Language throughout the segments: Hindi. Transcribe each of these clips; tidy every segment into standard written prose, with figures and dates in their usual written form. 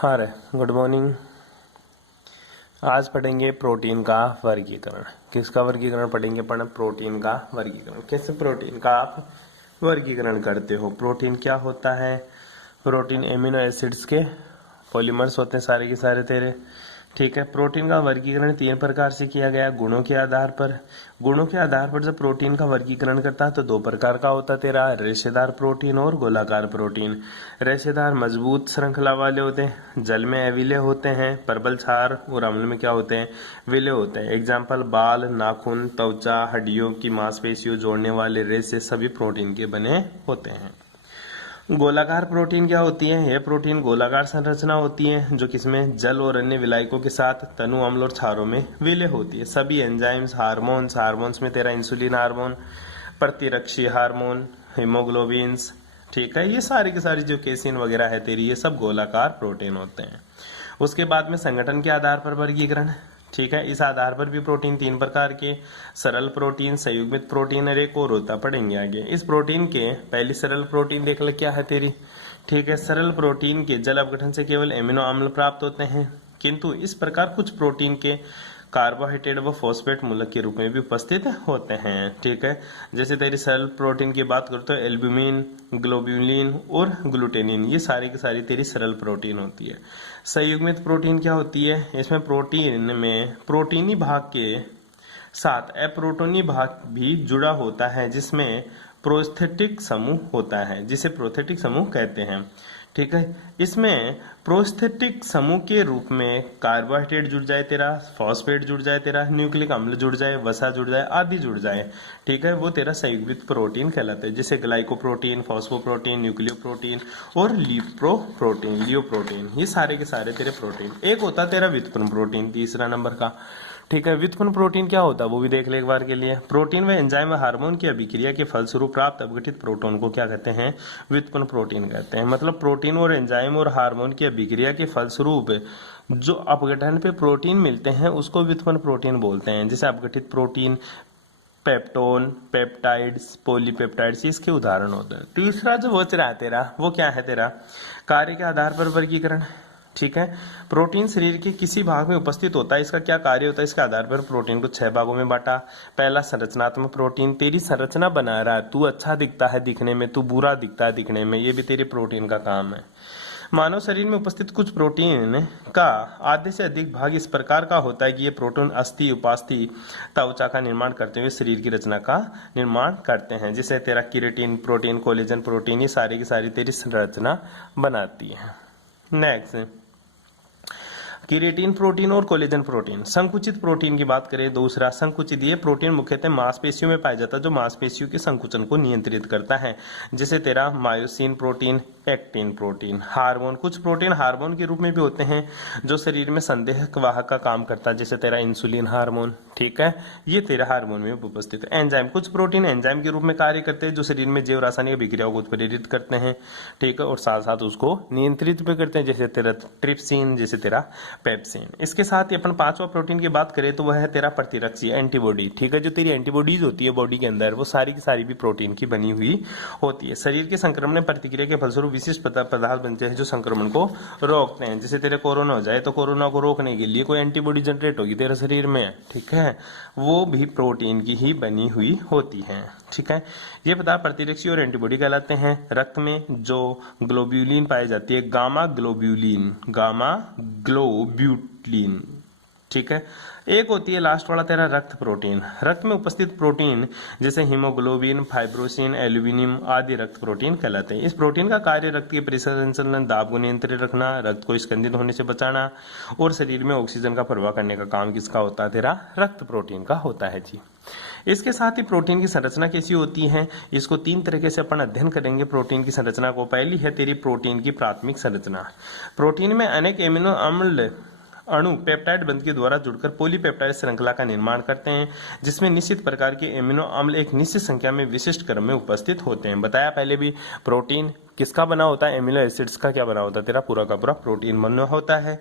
हाँ रे, गुड मॉर्निंग। आज पढ़ेंगे प्रोटीन का वर्गीकरण। किसका वर्गीकरण पढ़ेंगे? प्रोटीन का वर्गीकरण। कैसे प्रोटीन का आप वर्गीकरण करते हो? प्रोटीन क्या होता है? प्रोटीन एमिनो एसिड्स के पॉलीमर्स होते हैं सारे के सारे तेरे। ठीक है। प्रोटीन का वर्गीकरण 3 प्रकार से किया गया। गुणों के आधार पर। गुणों के आधार पर जब प्रोटीन का वर्गीकरण करता है तो 2 प्रकार का होता है तेरा, रेशेदार प्रोटीन और गोलाकार प्रोटीन। रेशेदार मजबूत श्रृंखला वाले होते हैं, जल में अविलय होते हैं, प्रबल क्षार और अम्ल में क्या होते हैं? विलय होते हैं। एग्जाम्पल बाल, नाखून, त्वचा, हड्डियों की मांसपेशियों जोड़ने वाले रेशे सभी प्रोटीन के बने होते हैं। गोलाकार प्रोटीन क्या होती है? यह प्रोटीन गोलाकार संरचना होती है जो किसमें? जल और अन्य विलायकों के साथ तनु अम्ल और क्षारों में विलय होती है। सभी एंजाइम्स, हार्मोन्स में तेरा इंसुलिन हार्मोन, प्रतिरक्षी हार्मोन, हीमोग्लोबिन्स, ठीक है, ये सारी की सारी जो केसिन वगैरह है तेरी, ये सब गोलाकार प्रोटीन होते हैं। उसके बाद में संगठन के आधार पर वर्गीकरण। ठीक है। इस आधार पर भी प्रोटीन 3 प्रकार के, सरल प्रोटीन, संयुग्मित प्रोटीन और एक और होता, पढ़ेंगे आगे। इस प्रोटीन के पहली सरल प्रोटीन देख ले क्या है तेरी। ठीक है। सरल प्रोटीन के जल अपघटन से केवल एमिनो अम्ल प्राप्त होते हैं, किंतु इस प्रकार कुछ प्रोटीन के कार्बोहाइड्रेट व फॉस्फेट मूलक के रूप में भी उपस्थित होते हैं। ठीक है। जैसे तेरी सरल प्रोटीन की बात करो तो एल्ब्यूमिन, ग्लोब्यूलिन और ग्लूटेनिन, ये सारी की सारी तेरी सरल प्रोटीन होती है। संयुग्मित प्रोटीन क्या होती है? इसमें प्रोटीन में प्रोटीनी भाग के साथ अप्रोटोनी भाग भी जुड़ा होता है जिसमें प्रोस्थेटिक समूह होता है, जिसे प्रोस्थेटिक समूह कहते हैं। ठीक है। इसमें प्रोस्थेटिक समूह के रूप में कार्बोहाइड्रेट जुड़ जाए तेरा, फॉस्फेट जुड़ जाए तेरा, न्यूक्लिक अम्ल जुड़ जाए, वसा जुड़ जाए, आदि जुड़ जाए। ठीक है। वो तेरा संयुग्मित प्रोटीन कहलाता है, जैसे ग्लाइकोप्रोटीन, फॉस्फोप्रोटीन, न्यूक्लियोप्रोटीन और लियोप्रोटीन, ये सारे के सारे तेरे प्रोटीन। एक होता तेरा व्युत्पन्न प्रोटीन, तीसरा नंबर का। ठीक है। व्युत्पन्न प्रोटीन क्या होता है वो भी देख ले एक बार के लिए। प्रोटीन व एंजाइम व हार्मोन की अभिक्रिया के फलस्वरूप प्राप्त अपघटित प्रोटोन को क्या कहते हैं? व्युत्पन्न प्रोटीन कहते हैं। मतलब प्रोटीन और एंजाइम और हार्मोन की अभिक्रिया के फलस्वरूप जो अपघटन पे प्रोटीन मिलते हैं उसको व्युत्पन्न प्रोटीन बोलते हैं। जैसे अपघटित प्रोटीन, पेप्टोन, पेप्टाइड्स, पॉलीपेप्टाइड्स, इसके उदाहरण होते हैं। तीसरा जो बच रहा है तेरा, वो क्या है तेरा? कार्य के आधार पर वर्गीकरण। ठीक है। प्रोटीन शरीर के किसी भाग में उपस्थित होता है, इसका क्या कार्य होता है, इसके आधार पर प्रोटीन को 6 भागों में बांटा। पहला संरचनात्मक प्रोटीन, तेरी संरचना बना रहा है, तू अच्छा दिखता है दिखने में, तू बुरा दिखता है दिखने में, ये भी तेरे प्रोटीन का काम है। मानव शरीर में उपस्थित कुछ प्रोटीन का आधे से अधिक भाग इस प्रकार का होता है कि ये प्रोटीन अस्थि, उपास्थि, त्वचा का निर्माण करते हुए शरीर की रचना का निर्माण करते हैं। जैसे तेरा केराटिन प्रोटीन, कोलेजन प्रोटीन, ये सारी की सारी तेरी संरचना बनाती है। नेक्स्ट, केराटिन प्रोटीन और कोलेजन प्रोटीन। संकुचित प्रोटीन की बात करें, दूसरा संकुचित, ये प्रोटीन मुख्यतः मांसपेशियों में पाया जाता है जो मांसपेशियों के संकुचन को नियंत्रित करता है। जैसे तेरा myosin protein, actin protein. Hormone, कुछ प्रोटीन हार्मोन के रूप में भी होते हैं जो शरीर में संदेहक वाहक का काम करता है, जैसे तेरा इंसुलिन हार्मोन। ठीक है। ये तेरा हार्मोन में उपस्थित है। एंजाइम, कुछ प्रोटीन एंजाइम के रूप में कार्य करते हैं जो शरीर में जैव रासायनिक अभिक्रियाओं को उत्प्रेरित करते हैं। ठीक है। और साथ साथ उसको नियंत्रित भी करते हैं, जैसे तेरा ट्रिप्सिन, जैसे तेरा पेप्सिन। इसके साथ ही अपन 5वां प्रोटीन की बात करें तो वह है तेरा प्रतिरक्षी, एंटीबॉडी। ठीक है। जो तेरी एंटीबॉडीज होती है बॉडी के अंदर, वो सारी की सारी भी प्रोटीन की बनी हुई होती है। शरीर के संक्रमण प्रतिक्रिया के फलस्वरूप विशिष्ट पदार्थ बनते हैं जो संक्रमण को रोकते हैं। जैसे तेरे कोरोना हो जाए तो कोरोना को रोकने के लिए कोई एंटीबॉडी जनरेट होगी तेरे शरीर में। ठीक है। वो भी प्रोटीन की ही बनी हुई होती है। ठीक है। ये पदार्थ प्रतिरक्षी और एंटीबॉडी कहलाते हैं। रक्त में जो ग्लोब्यूलिन पाई जाती है, गामा ग्लोब्यूलिन, ठीक है। एक होती है लास्ट वाला तेरा रक्त प्रोटीन। रक्त में उपस्थित प्रोटीन जैसे हीमोग्लोबिन, फाइब्रोसिन, एल्यूमिनियम आदि रक्त प्रोटीन कहलाते हैं। इस प्रोटीन का कार्य रक्त के परिसंचलन, दाब को नियंत्रित रखना, रक्त को स्कंदित होने से बचाना और शरीर में ऑक्सीजन का प्रवाह करने का काम किसका होता है? तेरा रक्त प्रोटीन का होता है जी। इसके साथ ही प्रोटीन की संरचना कैसी होती है, इसको 3 तरीके से अपन अध्ययन करेंगे प्रोटीन की संरचना को। पहली है तेरी प्रोटीन की प्राथमिक संरचना। प्रोटीन में अनेक एमिनो अम्ल अणु पेप्टाइड बंध के द्वारा जुड़कर पॉलीपेप्टाइड श्रृंखला का निर्माण करते हैं, जिसमें निश्चित प्रकार के एमिनो अम्ल एक निश्चित संख्या में विशिष्ट क्रम में उपस्थित होते हैं। बताया पहले भी, प्रोटीन किसका बना होता है? एमिनो एसिड्स का क्या बना होता है? तेरा पूरा का पूरा प्रोटीन बना होता है।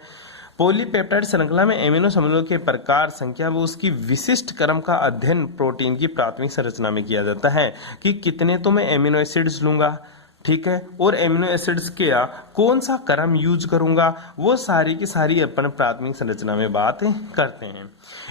पॉलीपेप्टाइड श्रृंखला में एमिनो अम्लों के प्रकार, संख्या व उसकी विशिष्ट क्रम का अध्ययन प्रोटीन की प्राथमिक संरचना में किया जाता है कि कितने तो मैं एमिनो एसिड्स लूंगा, ठीक है, और एमिनो एसिड्स के कौन सा क्रम यूज करूंगा, वो सारी की सारी अपन प्राथमिक संरचना में बात करते हैं।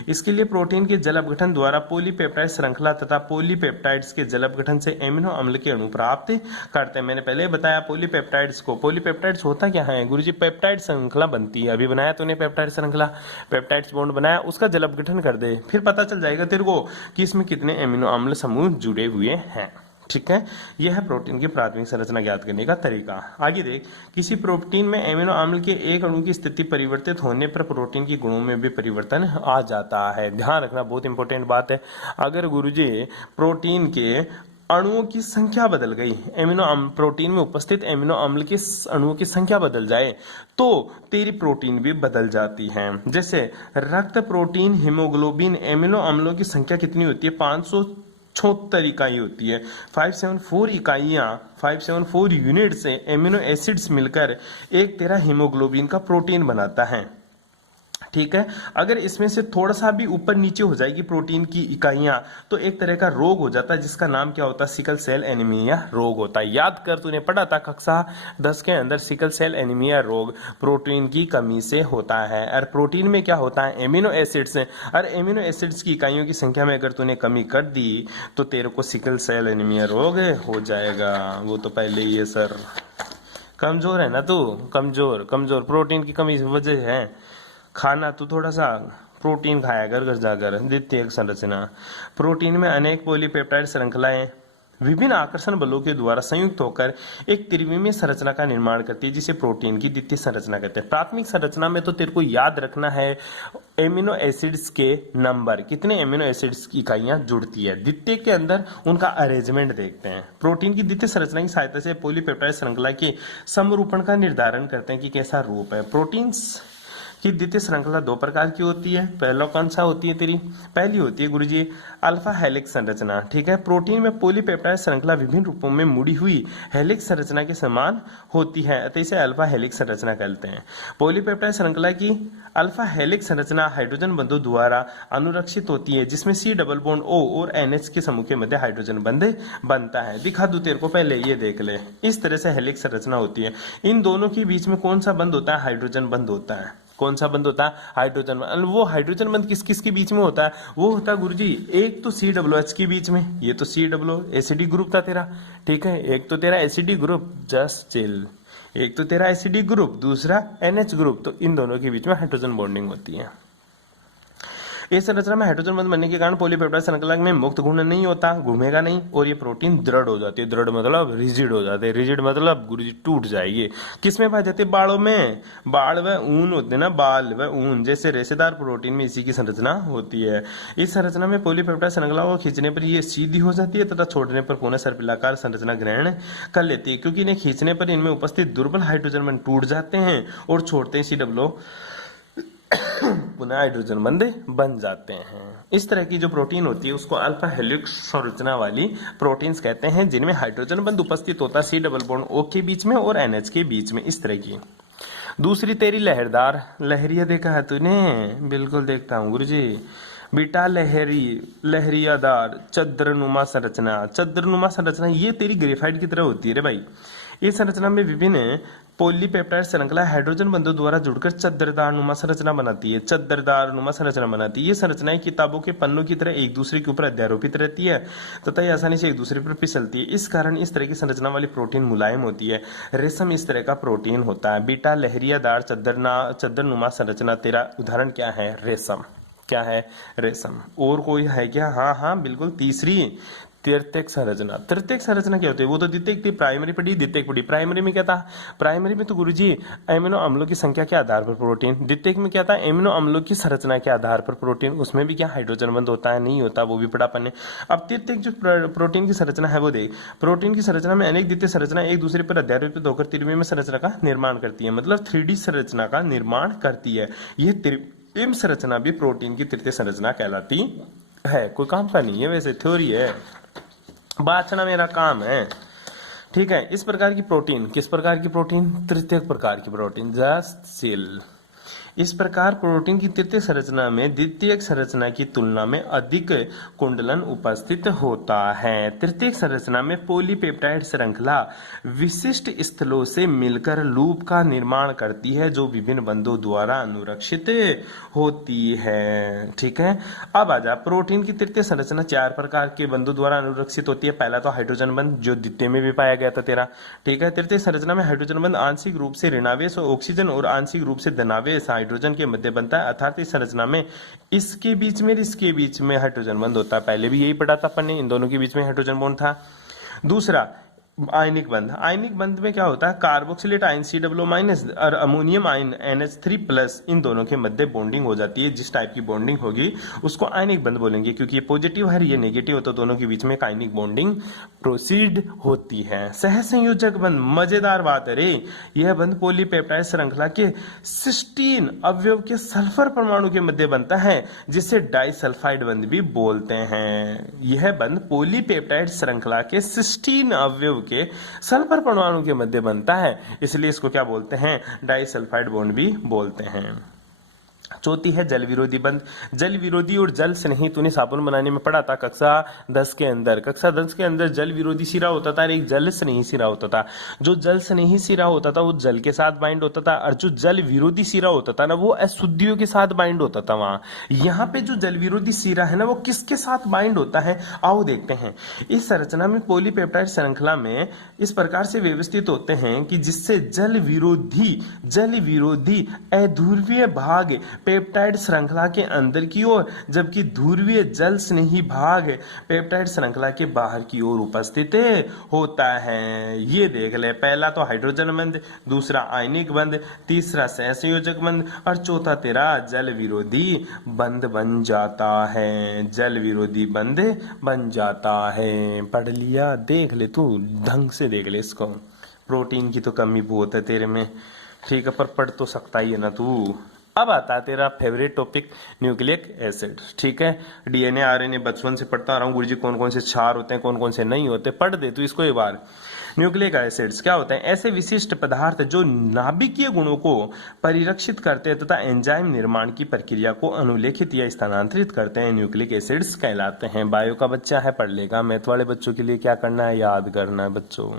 इसके लिए प्रोटीन के जल अपघटन द्वारा पॉलीपेप्टाइड श्रृंखला तथा पॉलीपेप्टाइड्स के जल अपघटन से एमिनो अम्ल के अणु प्राप्त करते हैं। मैंने पहले बताया पॉलीपेप्टाइड्स को, पॉलीपेप्टाइड्स होता क्या है गुरुजी, पेप्टाइड श्रृंखला बनती है। अभी बनाया तूने पेप्टाइड श्रृंखला, पेप्टाइड्स बॉन्ड बनाया, उसका जल अपघटन कर दे, फिर पता चल जाएगा तेरे को कि इसमें कितने एमिनो अम्ल समूह जुड़े हुए हैं। ठीक है, यह है प्रोटीन की प्राथमिक संरचना ज्ञात करने का तरीका। आगे देख, किसी प्रोटीन में एमिनो अम्ल के एक अणु की स्थिति परिवर्तित होने पर प्रोटीन के गुणों में भी परिवर्तन आ जाता है। ध्यान रखना, बहुत इंपॉर्टेंट बात है। अगर गुरुजी प्रोटीन के अणुओं की संख्या बदल गई, प्रोटीन में उपस्थित एमिनो अम्ल के अणुओं की संख्या बदल जाए तो तेरी प्रोटीन भी बदल जाती है। जैसे रक्त प्रोटीन, हीमोग्लोबिन, एमिनो अम्लों की संख्या कितनी होती है, 576 इकाई होती है। 574 यूनिट से एमिनो एसिड्स मिलकर एक तेरा हीमोग्लोबिन का प्रोटीन बनाता है। ठीक है, अगर इसमें से थोड़ा सा भी ऊपर नीचे हो जाएगी प्रोटीन की इकाइयां तो एक तरह का रोग हो जाता है, जिसका नाम क्या होता है, सिकल सेल एनीमिया रोग होता है। याद कर, तूने पढ़ा था कक्षा 10 के अंदर, सिकल सेल एनीमिया रोग प्रोटीन की कमी से होता है। और प्रोटीन में क्या होता है, एमिनो एसिड्स, और एमिनो एसिड्स की इकाइयों की संख्या में अगर तूने कमी कर दी तो तेरे को सिकल सेल एनीमिया रोग हो जाएगा। वो तो पहले ही है सर, कमजोर है ना तू, कमजोर प्रोटीन की कमी की वजह है। खाना तू थोड़ा सा प्रोटीन खाया कर घर जाकर। द्वितीयक संरचना, प्रोटीन में अनेक पॉलीपेप्टाइड श्रृंखलाएं विभिन्न आकर्षण बलों के द्वारा संयुक्त होकर एक त्रिविमीय संरचना का निर्माण करती है, जिसे प्रोटीन की द्वितीय संरचना कहते हैं। प्राथमिक संरचना में तो तेरे को याद रखना है एमिनो एसिड्स के नंबर, कितने एमिनो एसिड्स की इकाइयां जुड़ती है। द्वितीय के अंदर उनका अरेंजमेंट देखते हैं। प्रोटीन की द्वितीय संरचना की सहायता से पॉलीपेप्टाइड श्रृंखला के समरूपण का निर्धारण करते हैं कि कैसा रूप है। प्रोटीन्स कि द्वितीय श्रृंखला दो प्रकार की होती है। पहला कौन सा होती है तेरी, पहली होती है गुरुजी अल्फा हेलिक्स संरचना। ठीक है, प्रोटीन में पॉलीपेप्टाइड श्रृंखला विभिन्न रूपों में मुड़ी हुई हेलिक्स संरचना के समान होती है, अतः इसे अल्फा हेलिक्स संरचना कहते हैं। पॉलीपेप्टाइड श्रृंखला की अल्फा हेलिक्स संरचना हाइड्रोजन बंधों द्वारा अनुरक्षित होती है, जिसमें सी डबल बॉन्ड O और NH के समूह के मध्य हाइड्रोजन बंध बनता है। दिखा दूं तेरे को, पहले ये देख ले, इस तरह से हेलिक्स संरचना होती है। इन दोनों के बीच में कौन सा बंध होता है, हाइड्रोजन बंध होता है। कौन सा बंध होता है, हाइड्रोजन बंध। वो हाइड्रोजन बंध किस किस के बीच में होता है, वो होता है गुरुजी एक तो COOH के बीच में, ये तो COO एसिडी ग्रुप था तेरा। ठीक है, एक तो तेरा एसिडी ग्रुप, जस्ट चिल, एक तो तेरा एसिडी ग्रुप, दूसरा NH ग्रुप, तो इन दोनों के बीच में हाइड्रोजन बॉन्डिंग होती है। इस संरचना में हाइड्रोजन बंध बनने के कारण पॉलीपेप्टाइड श्रृंखला में मुक्त घूर्णन नहीं होता, घूमेगा नहीं, और ये प्रोटीन दृढ़ हो जाती है। दृढ़ मतलब रिजिड हो जाते हैं, रिजिड मतलब गुरुजी टूट जाएगी। किसमें पाए जाते हैं, बालों में। बाल व ऊन होते हैं ना, बाल व ऊन जैसे रेशेदार प्रोटीन में इसी की संरचना होती है। इस संरचना में पॉलीपेप्टाइड श्रृंखला को खींचने पर ये सीधी हो जाती है तथा छोड़ने पर पुनः सर्पिलाकार संरचना ग्रहण कर लेती है, क्योंकि इन्हें खींचने पर इनमें उपस्थित दुर्बल हाइड्रोजन बंध टूट जाते हैं और छोड़ते हैं COO पुनः हाइड्रोजन बंध बन जाते हैं। इस तरह की जो प्रोटीन होती है उसको अल्फा हेलिक्स संरचना वाली प्रोटीन्स कहते हैं, जिनमें हाइड्रोजन बंध उपस्थित होता है C डबल बॉन्ड O के बीच में और NH के बीच में, इस तरह की। दूसरी तेरी लहरदार, लहरिया देखा है तूने, बिल्कुल देखता हूँ गुरुजी। बीटा लहरियादार चद्रनुमा संरचना, चद्रनुमा संरचना ये तेरी ग्रेफाइट की तरह होती है रे भाई। इस संरचना में विभिन्न पॉलीपेप्टाइड श्रृंखला हाइड्रोजन बंधों द्वारा जुड़कर चद्रदार नुमा संरचना बनाती है, चद्रदार नुमा संरचना बनाती है। ये संरचनाएं किताबों के पन्नों की तरह एक दूसरे के ऊपर अध्यारोपित रहती है तथा ये आसानी से एक दूसरे पर फिसलती है। इस कारण इस तरह की संरचना वाली प्रोटीन मुलायम होती है। रेशम इस तरह का प्रोटीन होता है। बीटा लहरियादार चद्रनुमा संरचना, तेरा उदाहरण क्या है, रेशम। क्या है, रेशम। और कोई है क्या, हाँ बिल्कुल, तीसरी तृतीयक संरचना। तृतीयक संरचना क्या होती है, वो तो द्वितीयक थी, प्राइमरी पढ़ी, द्वितीयक पढ़ी। प्राइमरी में क्या था, प्राइमरी में तो गुरुजी एमिनो अम्लों की संख्या के आधार पर प्रोटीन। द्वितीयक में क्या था, एमिनो अम्लों की संरचना के आधार पर प्रोटीन। उसमें भी क्या हाइड्रोजन बंध होता है, नहीं होता, वो भी पढ़ा अपन ने। अब तृतीयक जो प्रोटीन की संरचना है वो देख। प्रोटीन की संरचना में अनेक द्वितीय संरचना एक दूसरे पर अध्यारोपित होकर त्रिविमीय संरचना का निर्माण करती है, मतलब 3D संरचना का निर्माण करती है। यह त्रिविमीय संरचना भी प्रोटीन की तृतीय संरचना कहलाती है। कोई काम का नहीं है, वैसे थ्योरी है, बाचना मेरा काम है। ठीक है, इस प्रकार की प्रोटीन, किस प्रकार की प्रोटीन, तृतीयक प्रकार की प्रोटीन, जस्ट सेल। इस प्रकार प्रोटीन की तृतीयक संरचना में द्वितीयक संरचना की तुलना में अधिक कुंडलन उपस्थित होता है। तृतीयक संरचना में पॉलीपेप्टाइड श्रृंखला विशिष्ट स्थलों से मिलकर लूप का निर्माण करती है जो विभिन्न बंधों द्वारा अनुरक्षित होती है। ठीक है, अब आजा प्रोटीन की तृतीय संरचना 4 प्रकार के बंधों द्वारा अनुरक्षित होती है। पहला तो हाइड्रोजन बंध जो द्वितीय में भी पाया गया था तेरा। ठीक है, तृतीय संरचना में हाइड्रोजन बंध आंशिक रूप से ऋणावेश और ऑक्सीजन और आंशिक रूप से धनावेश हाइड्रोजन के मध्य बनता है, अर्थात इस संरचना में इसके बीच में इसके बीच में हाइड्रोजन बंध होता है। पहले भी यही पढ़ा था अपन ने, इन दोनों के बीच में हाइड्रोजन बॉन्ड था। दूसरा आयनिक बंध। आयनिक बंध में क्या होता है, कार्बोक्सिलेट आयन COO- और अमोनियम आयन NH3+ इन दोनों के मध्य बॉन्डिंग हो जाती है। जिस टाइप की बॉन्डिंग होगी उसको आयनिक बंध बोलेंगे, क्योंकि ये पॉजिटिव है ये नेगेटिव हो तो दोनों के बीच में एक आयनिक बॉन्डिंग प्रोसीड होती है। सहसंयोजक बंध, मजेदार बात है रे, यह बंध पॉलीपेप्टाइड श्रृंखला के सिस्टीन अवयव के सल्फर परमाणु के मध्य बनता है, जिसे डाइसल्फाइड बंध भी बोलते हैं। यह बंध पॉलीपेप्टाइड श्रृंखला के सिस्टीन अवयव के सल्फर परमाणु के मध्य बनता है, इसलिए इसको क्या बोलते हैं, डाइसल्फाइड बॉन्ड भी बोलते हैं। चौथी है जल विरोधी बंध। जल विरोधी और जल स्नेही तूने साबुन बनाने में पढ़ा था कक्षा 10 के अंदर। कक्षा 10 के अंदर जल विरोधी सिरा होता था और एक जल स्नेही सिरा होता था। जो जल स्नेही सिरा होता था वो जल के साथ बाइंड होता था, और जो जल विरोधी सिरा होता था ना वो अशुद्धियों के साथ बाइंड होता था। वहां यहाँ पे जो जल विरोधी सिरा है ना वो किसके साथ बाइंड होता है, आओ देखते हैं। इस संरचना में पॉलीपेप्टाइड श्रृंखला में इस प्रकार से व्यवस्थित होते हैं कि जिससे जल विरोधी अध्रुवीय भाग पेप्टाइड श्रृंखला के अंदर की ओर, जबकि ध्रुवीय जल स्नेही भाग पेप्टाइड श्रृंखला के बाहर की ओर उपस्थित होता है। ये देख ले, पहला तो हाइड्रोजन बंध, दूसरा आयनिक बंध, तीसरा सहसंयोजक बंध और चौथा तेरा जल विरोधी बंध बन जाता है। जल विरोधी बंध बन जाता है। पढ़ लिया, देख ले तू, ढंग से देख ले इसको। प्रोटीन की तो कमी बहुत है तेरे में, ठीक है, पर पढ़ तो सकता ही है ना तू। अब आता है तेरा फेवरेट टॉपिक, न्यूक्लिक एसिड। ठीक है, DNA RNA बचपन से पढ़ता आ रहा हूँ गुरुजी, कौन कौन से क्षार होते हैं कौन कौन से नहीं होते, पढ़ दे तू इसको एक बार। न्यूक्लिक एसिड्स क्या होते हैं, ऐसे विशिष्ट पदार्थ जो नाभिकीय गुणों को परिरक्षित करते हैं तथा एंजाइम निर्माण की प्रक्रिया को अनुलेखित या स्थानांतरित करते हैं, न्यूक्लिक एसिड्स कहलाते हैं। बायो का बच्चा है, पढ़ लेगा। मैथ वाले बच्चों के लिए क्या करना है, याद करना है बच्चों।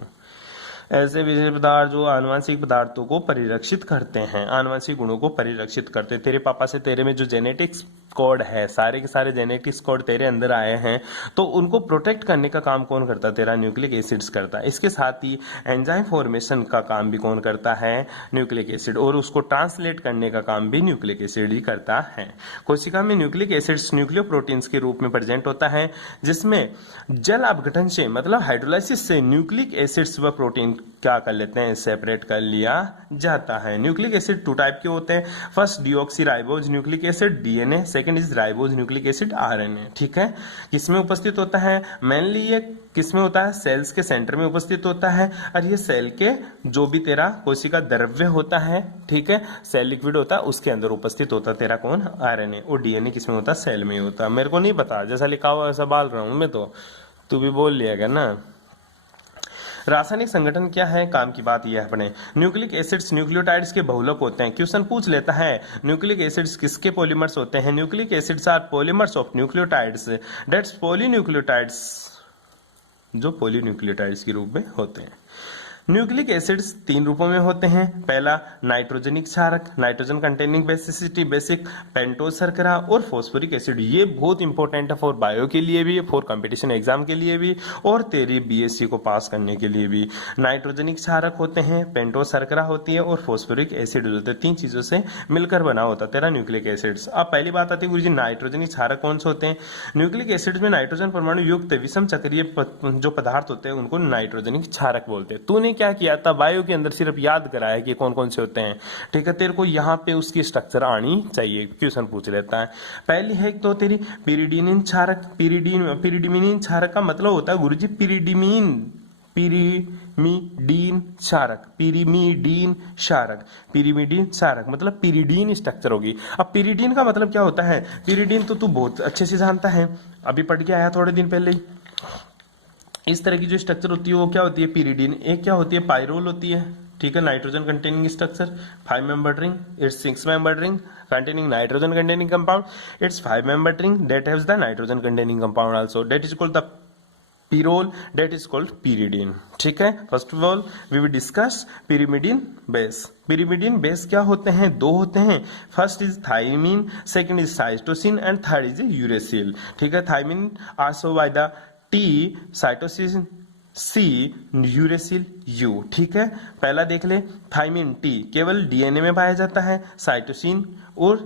ऐसे विशेष पदार्थ जो आनुवंशिक पदार्थों को परिरक्षित करते हैं, आनुवंशिक गुणों को परिरक्षित करते हैं। तेरे पापा से तेरे में जो जेनेटिक्स कोड है, सारे के सारे जेनेटिक्स कोड तेरे अंदर आए हैं, तो उनको प्रोटेक्ट करने का काम कौन करता है, तेरा न्यूक्लिक एसिड्स करता है। इसके साथ ही एंजाइम फॉर्मेशन का काम भी कौन करता है, न्यूक्लिक एसिड, और उसको ट्रांसलेट करने का काम भी न्यूक्लिक एसिड ही करता है। कोशिका में न्यूक्लिक एसिड्स न्यूक्लियोप्रोटीन्स के रूप में प्रेजेंट होता है, जिसमें जल अपघटन से मतलब हाइड्रोलाइसिस से न्यूक्लिक एसिड्स व प्रोटीन क्या कर लेते हैं, सेपरेट कर लिया जाता है। न्यूक्लिक एसिड 2 टाइप के होते हैं। First deoxyribose nucleic acid DNA, second is ribose nucleic acid RNA। ठीक है, किसमें उपस्थित होता है, मेनली ये किसमें होता है, सेल्स के सेंटर में उपस्थित होता है, और ये सेल के जो भी तेरा कोशिका द्रव्य होता है, ठीक है, सेल लिक्विड होता है, उसके अंदर उपस्थित होता है तेरा कौन, RNA। और DNA किसमें होता है, सेल में होता है। मेरे को नहीं पता, जैसा लिखा हुआ वैसा बाल रहा हूं मैं, तो तू भी बोल लिया ना। रासायनिक संगठन क्या है, काम की बात यह है अपने। न्यूक्लिक एसिड्स न्यूक्लियोटाइड्स के बहुलक होते हैं। क्वेश्चन पूछ लेता है न्यूक्लिक एसिड्स किसके पॉलीमर्स होते हैं। Nucleic acids are polymers of nucleotides, that's polynucleotides, जो पॉलीन्यूक्लियोटाइड्स के रूप में होते हैं। न्यूक्लिक एसिड्स 3 रूपों में होते हैं। पहला नाइट्रोजनिक क्षारक, nitrogen containing basicity basic, pentose शर्करा और फॉस्फोरिक एसिड। ये बहुत इंपॉर्टेंट है फॉर बायो के लिए भी, फॉर कंपटीशन एग्जाम के लिए भी, और तेरी BSc को पास करने के लिए भी। नाइट्रोजनिक क्षारक होते हैं, पेंटोज शर्करा होती है और फॉस्फोरिक एसिड होते हैं। 3 चीजों से मिलकर बना होता है तेरा न्यूक्लिक एसिड्स। अब पहली बात आती है गुरुजी नाइट्रोजनिक क्षारक कौन से होते हैं। न्यूक्लिक एसिड्स में नाइट्रोजन परमाणु युक्त विषम चक्रीय जो पदार्थ होते हैं उनको नाइट्रोजनिक क्षारक बोलते हैं। तूने क्या किया था, बायो के अंदर सिर्फ याद कराया कि कौन कौन से होते हैं, ठीक है, तेरे को यहाँ पे उसकी स्ट्रक्चर आनी चाहिए, क्वेश्चन पूछ लेता है। पहली है तो तेरी पिरिडीनिन क्षारक। पिरिडीमिन क्षारक का मतलब होता है गुरुजी पिरिडीन क्षारक, पिरिमिडीन क्षारक मतलब पिरिडीन स्ट्रक्चर होगी। अब पिरिडीन का मतलब क्या होता है, पिरिडीन तो तू बहुत अच्छे से जानता है, अभी पढ़ के आया थोड़े दिन पहले ही। इस तरह की जो स्ट्रक्चर होती है वो क्या होती है, पिरिडीन। एक क्या होती है, पाइरोल होती है, ठीक है, nitrogen containing structure 5 membered ring, it's 6 membered ring containing nitrogen containing compound, it's 5 membered ring that has the nitrogen containing compound also, that is called the pyrrole, that is called pyridine. ठीक है, first of all we will discuss pyrimidine base. pyrimidine base क्या होते हैं? दो होते हैं, first is thymine, second is cytosine and third is uracil. ठीक है, thymine also by the T, cytosine C, uracil U. ठीक है, पहला देख ले, थायमीन टी केवल डीएनए में पाया जाता है, साइटोसिन और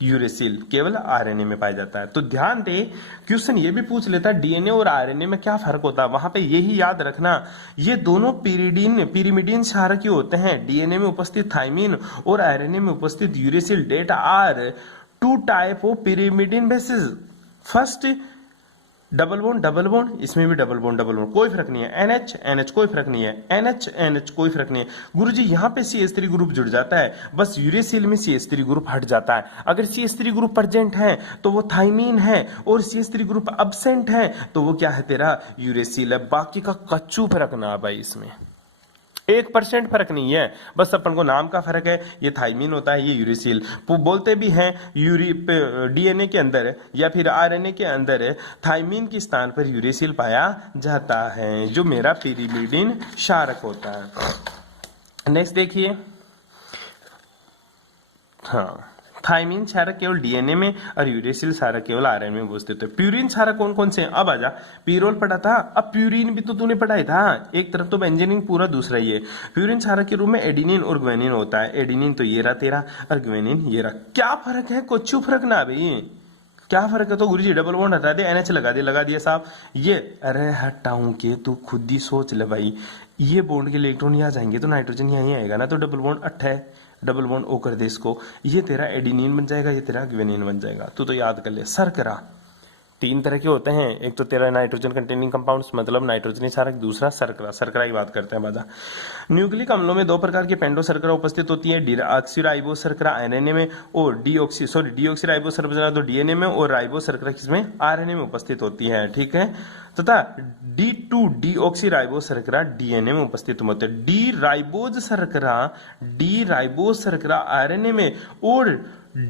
यूरेसिल केवल आरएनए में पाया जाता है. तो ध्यान दे, क्वेश्चन ये भी पूछ लेता है डीएनए और आरएनए में क्या फर्क होता है, वहां पे यही याद रखना, ये दोनों पिरिमिडीन क्षारक होते हैं. डीएनए में उपस्थित थायमीन और आरएनए में उपस्थित uracil that are two type of pyrimidine bases. First double bond, इसमें भी डबल बॉन्ड, कोई फर्क नहीं है. NH कोई फर्क नहीं है, NH कोई फर्क नहीं है. गुरुजी यहाँ पे CH3 ग्रुप जुड़ जाता है, बस यूरेसिल में CH3 ग्रुप हट जाता है. अगर CH3 ग्रुप प्रेजेंट है तो वो थायमीन है, और CH3 ग्रुप अब्सेंट है तो वो क्या है तेरा यूरेसिल है. बाकी का कच्चू फर्क ना भाई, इसमें 1% फर्क नहीं है, बस अपन को नाम का फर्क है. ये थायमीन होता है, ये यूरेसिल. बोलते भी हैं डीएनए के अंदर या फिर आरएनए के अंदर थायमीन के स्थान पर यूरेसिल पाया जाता है, जो मेरा पिरिमिडीन क्षारक होता है. नेक्स्ट देखिए, हाँ, थायमीन क्षारक केवल डीएनए में और यूरेसिल क्षारक केवल आरएनए में उपस्थित है. प्यूरिन क्षारक कौन कौन से हैं? अब आजा, पीरोल पढ़ा था, अब प्यूरिन भी तो तूने पढ़ाई था. एक तरफ तो बेंजीन पूरा, दूसरा ये. प्यूरिन क्षारक के रूप में एडिनिन और ग्वेनिन होता है. एडिनिन तो ये रहा तेरा, और ग्वेनिन ये रहा. क्या फर्क है? कुछ फर्क ना भाई, क्या फर्क है? तो गुरुजी डबल बॉन्ड हटा दे, NH लगा दिया साहब. ये अरे हटाऊं के तू खुद ही सोच ले भाई, ये बॉन्ड के इलेक्ट्रॉन यहाँ जाएंगे तो नाइट्रोजन यहीं आएगा ना, तो डबल बॉन्ड 8 है, डबल बॉन्ड ओ कर दे इसको, ये तेरा एडिनिन बन जाएगा, ये तेरा ग्वेनिन बन जाएगा. तू तो याद कर ले. शर्करा 3 तरह के होते हैं, एक तो तेरा नाइट्रोजन कंटेनिंग कंपाउंड्स मतलब नाइट्रोजनी क्षारक, दूसरा शर्करा की बात करते हैं बाजा. न्यूक्लिक अम्लों में 2 प्रकार की पेंडो शर्करा उपस्थित होती है, डीऑक्सीराइबो शर्करा आरएनए में, और डीऑक्सीराइबो शर्करा तो डीएनए में, और राइबो शर्करा किसमें? आरएनए में उपस्थित होती है. ठीक है, तथा D2 डीऑक्सीराइबो शर्करा डीएनए में उपस्थित होते हैं. डी राइबोज शर्करा आरएनए में और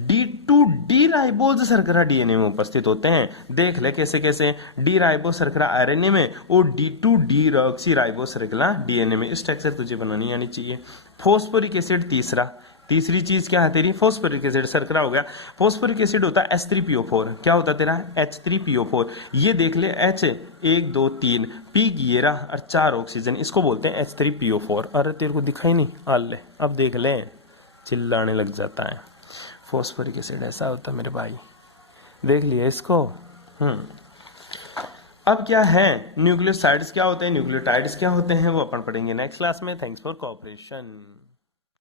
D2 डी राइबोज शर्करा डीएनए में उपस्थित होते हैं. देख ले कैसे कैसे, डी राइबोज शर्करा आरएनए में और D2 डीऑक्सीराइबो शर्करा डीएनए में. स्ट्रक्चर तुझे बनानी आनी चाहिए. फॉस्फोरिक एसिड तीसरी चीज क्या है तेरी? Phosphoric acid. शर्करा हो गया, फॉस्फोरिक एसिड होता है H3PO4. क्या होता है तेरा? H3PO4. ये देख ले, H 1 2 3 P ये रहा और 4 ऑक्सीजन, इसको बोलते हैं H3PO4. अरे तेरे को दिखाई नहीं? आ ले, अब देख ले, चिल्लाने लग जाता है. फॉस्फोरिक एसिड ऐसा होता है मेरे भाई, देख लिया इसको. अब क्या है, न्यूक्लियोसाइड्स क्या होते हैं, न्यूक्लियोटाइड्स क्या होते हैं, वो अपन पढ़ेंगे नेक्स्ट क्लास में. Thanks for cooperation.